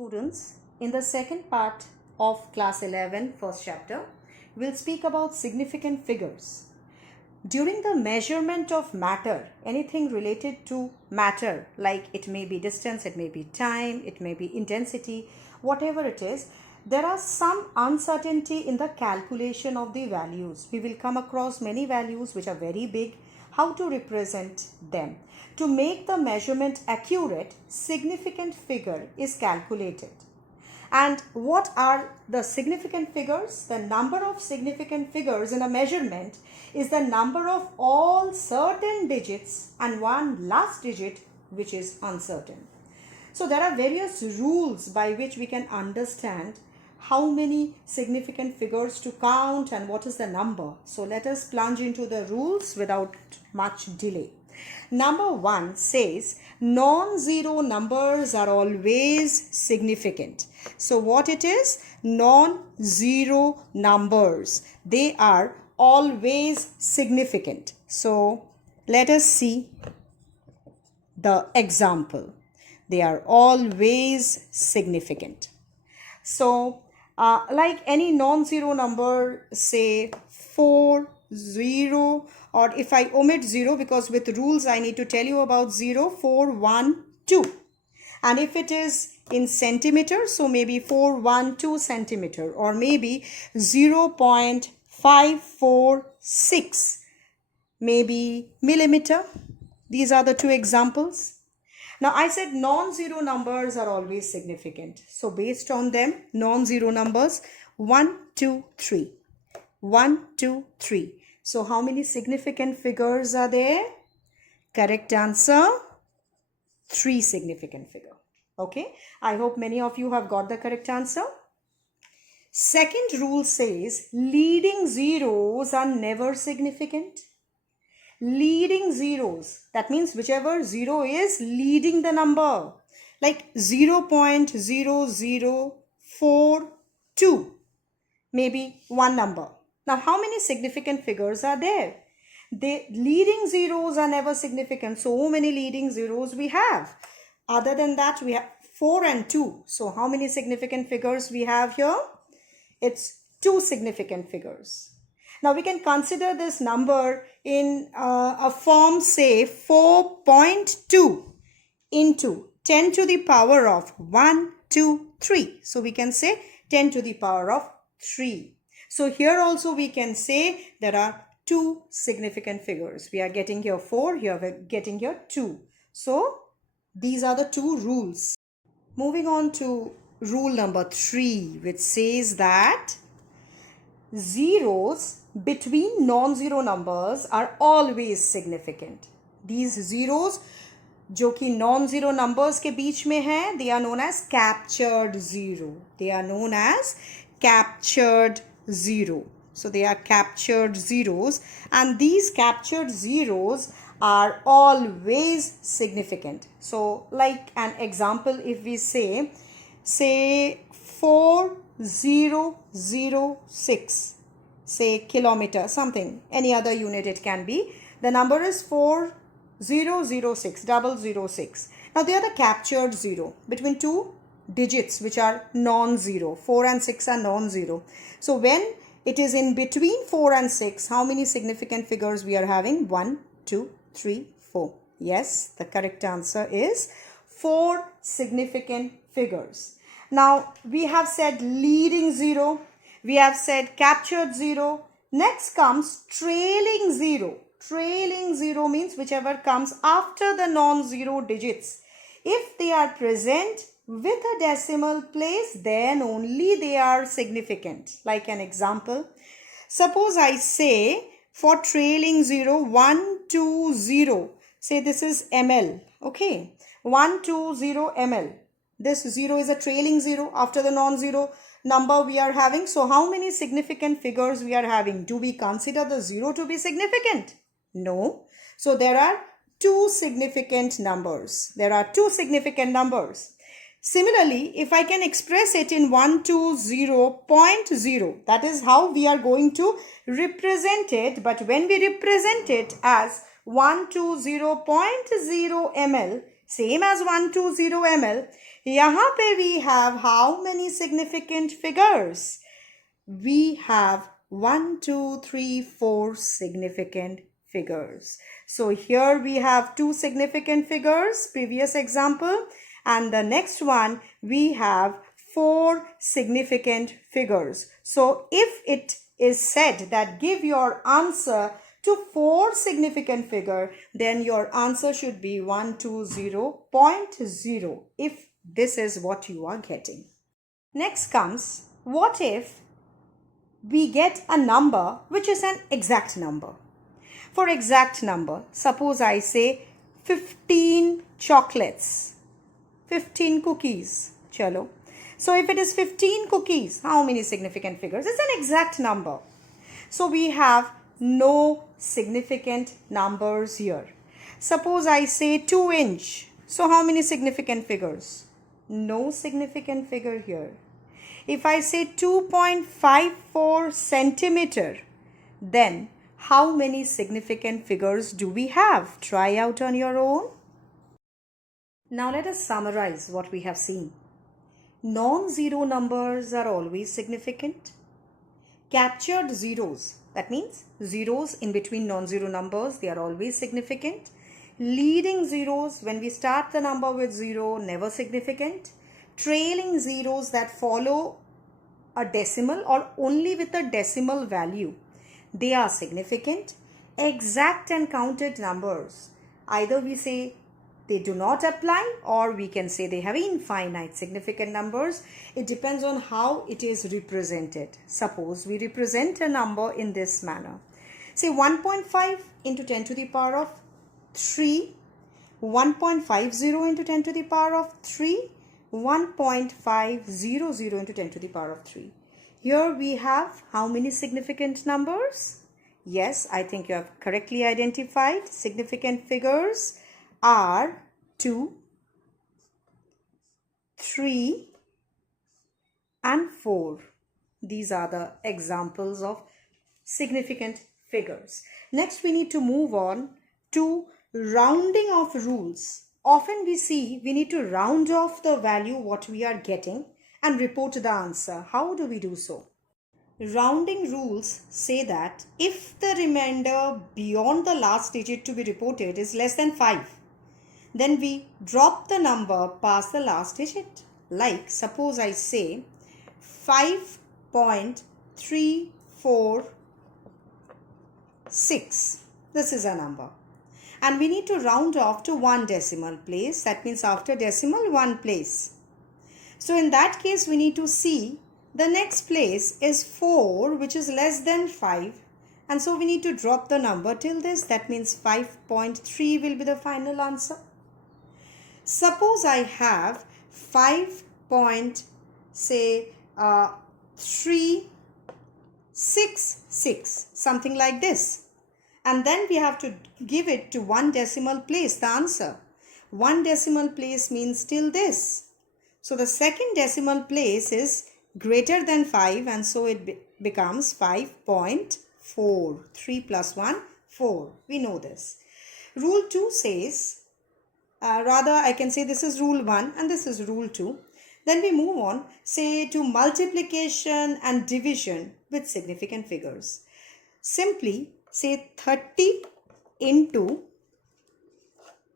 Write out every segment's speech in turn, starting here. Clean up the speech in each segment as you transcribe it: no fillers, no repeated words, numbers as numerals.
Students, in the second part of class 11, first chapter, we'll speak about significant figures. During the measurement of matter, anything related to matter, like it may be distance, it may be time, it may be intensity, whatever it is, there are some uncertainty in the calculation of the values. We will come across many values which are very big. How to represent them? To make the measurement accurate, significant figure is calculated. And what are the significant figures? The number of significant figures in a measurement is the number of all certain digits and one last digit which is uncertain. So there are various rules by which we can understand how many significant figures to count and what is the number. So let us plunge into the rules without much delay. Number 1 says non-zero numbers are always significant. So what it is? Non-zero numbers. They are always significant. So let us see the example. They are always significant. So like any non-zero number, say 4, 0, or if I omit 0 because with rules I need to tell you about 0, 4, 1, 2. And if it is in centimeters, so maybe 412 centimeter or maybe 0.546, maybe millimeter. These are the two examples. Now I said non-zero numbers are always significant. So based on them, non-zero numbers 1, 2, 3. 1, 2, 3. So how many significant figures are there? Correct answer, 3 significant figures. Okay, I hope many of you have got the correct answer. Second rule says leading zeros are never significant. Leading zeros, that means whichever zero is leading the number, like 0.0042, maybe one number. Now how many significant figures are there? The leading zeros are never significant. So many leading zeros we have. Other than that, we have 4 and 2. So how many significant figures we have here? It's 2 significant figures. Now we can consider this number in a form, say 4.2 into 10 to the power of 1, 2, 3. So we can say 10 to the power of 3. So here also we can say there are 2 significant figures. We are getting here 4, here we are getting here 2. So these are the 2 rules. Moving on to rule number 3, which says that zeros between non-zero numbers are always significant. These zeros जो कि non-zero numbers के बीच में हैं, they are known as captured zero. They are known as captured zero. So they are captured zeros, and these captured zeros are always significant. So like an example, if we say 4006, say kilometer, something, any other unit it can be. The number is 4006, 006. Now they are the captured zero between 2 digits which are non-zero. 4 and 6 are non-zero. So when it is in between 4 and 6, how many significant figures we are having? 1, 2, 3, 4. Yes, the correct answer is 4 significant figures. Now we have said leading zero, we have said captured zero. Next comes trailing zero. Trailing zero means whichever comes after the non-zero digits. If they are present with a decimal place, then only they are significant. Like an example, suppose I say for trailing zero 120, say this is ml. Okay, 120 ml. This 0 is a trailing 0 after the non-zero number we are having. So how many significant figures we are having? Do we consider the 0 to be significant? No. So there are 2 significant numbers. There are 2 significant numbers. Similarly, if I can express it in 120.0, that is how we are going to represent it. But when we represent it as 120.0 ml, Same as 120 ml. यहाँ पे we have how many significant figures? We have 1, 2, 3, 4 significant figures. So here we have 2 significant figures, previous example, and the next one we have 4 significant figures. So if it is said that give your answer to 4 significant figure, then your answer should be 120.0 if this is what you are getting. Next comes, what if we get a number which is an exact number? For exact number, suppose I say 15 chocolates, 15 cookies. Chalo. So if it is 15 cookies, how many significant figures? It's an exact number. So we have no significant numbers here. Suppose I say 2 inch. So how many significant figures? No significant figure here. If I say 2.54 centimeter, then how many significant figures do we have? Try out on your own. Now let us summarize what we have seen. Non-zero numbers are always significant. Captured zeros, that means zeros in between non-zero numbers, they are always significant. Leading zeros, when we start the number with 0, never significant. Trailing zeros that follow a decimal or only with a decimal value, they are significant. Exact and counted numbers, either we say they do not apply or we can say they have infinite significant numbers. It depends on how it is represented. Suppose we represent a number in this manner. Say 1.5 into 10 to the power of 3, 1.50 into 10 to the power of 3, 1.500 into 10 to the power of 3. Here we have how many significant numbers? Yes, I think you have correctly identified. Significant figures are 2, 3 and 4. These are the examples of significant figures. Next we need to move on to rounding off rules. Often we see we need to round off the value what we are getting and report the answer. How do we do so? Rounding rules say that if the remainder beyond the last digit to be reported is less than 5, then we drop the number past the last digit. Like suppose I say 5.346. This is a number. And we need to round off to 1 decimal place. That means after decimal 1 place. So in that case we need to see the next place is 4, which is less than 5. And so we need to drop the number till this. That means 5.3 will be the final answer. Suppose I have 366, something like this. And then we have to give it to 1 decimal place, the answer. 1 decimal place means till this. So the second decimal place is greater than 5 and so it becomes 5.4. 3 plus 1, 4. We know this. Rule 2 says, rather I can say this is rule 1 and this is rule 2. Then we move on, say to multiplication and division with significant figures. Simply say 30 into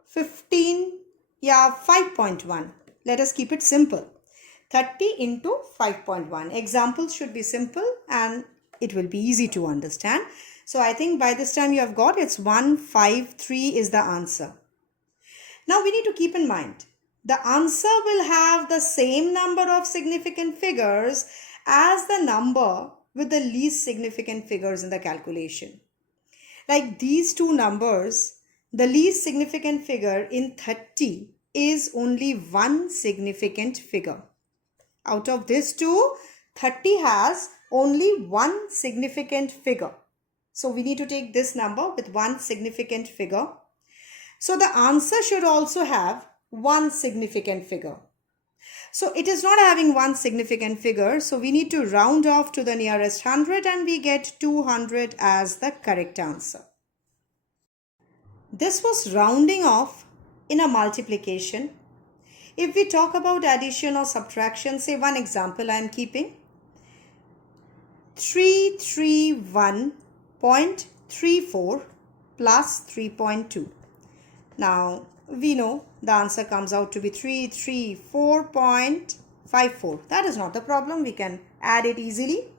15, 5.1. Let us keep it simple. 30 into 5.1. Examples should be simple and it will be easy to understand. So I think by this time you have got it's 153 is the answer. Now we need to keep in mind the answer will have the same number of significant figures as the number with the least significant figures in the calculation. Like these two numbers, the least significant figure in 30 is only 1 significant figure. Out of these two, 30 has only 1 significant figure. So we need to take this number with 1 significant figure. So the answer should also have 1 significant figure. So it is not having 1 significant figure. So we need to round off to the nearest 100 and we get 200 as the correct answer. This was rounding off in a multiplication. If we talk about addition or subtraction, say one example I am keeping. 331.34 plus 3.2. Now we know the answer comes out to be 334.54. That is not the problem. We can add it easily.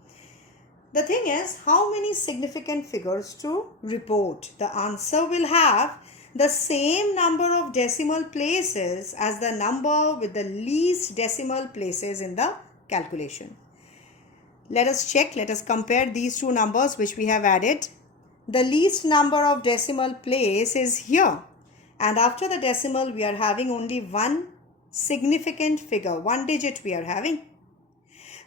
The thing is, how many significant figures to report? The answer will have the same number of decimal places as the number with the least decimal places in the calculation. Let us check, let us compare these two numbers which we have added. The least number of decimal place is here, and after the decimal we are having only one significant figure, one digit we are having.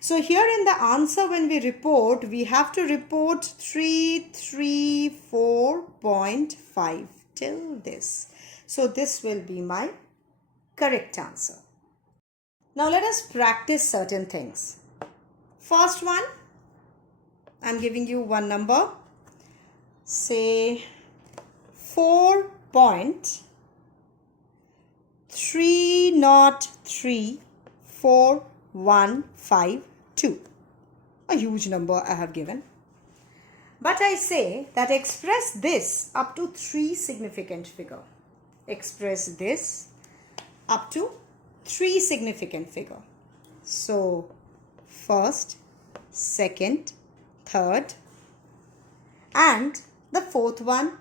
So here in the answer when we report, we have to report 334.5 till this. So this will be my correct answer. Now let us practice certain things. First one, I'm giving you one number, say 4.303415. A huge number I have given. But I say that express this up to 3 significant figure. Express this up to 3 significant figure. So first, second, third, and the fourth one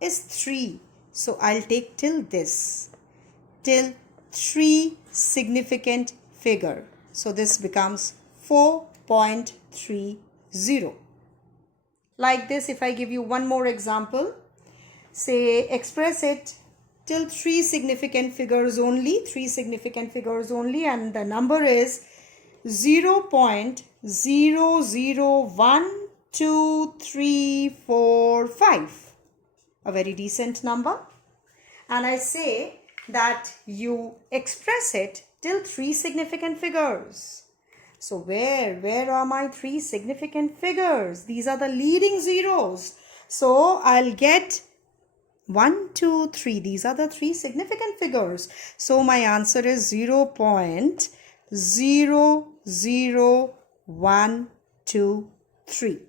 is 3. So I'll take till this, till 3 significant figure. So this becomes 4.30. Like this, if I give you one more example, say express it till 3 significant figures only, and the number is 0.001235. A very decent number. And I say that you express it till 3 significant figures. So where are my 3 significant figures? These are the leading zeros. So I'll get 1, 2, 3. These are the 3 significant figures. So my answer is 0.00123.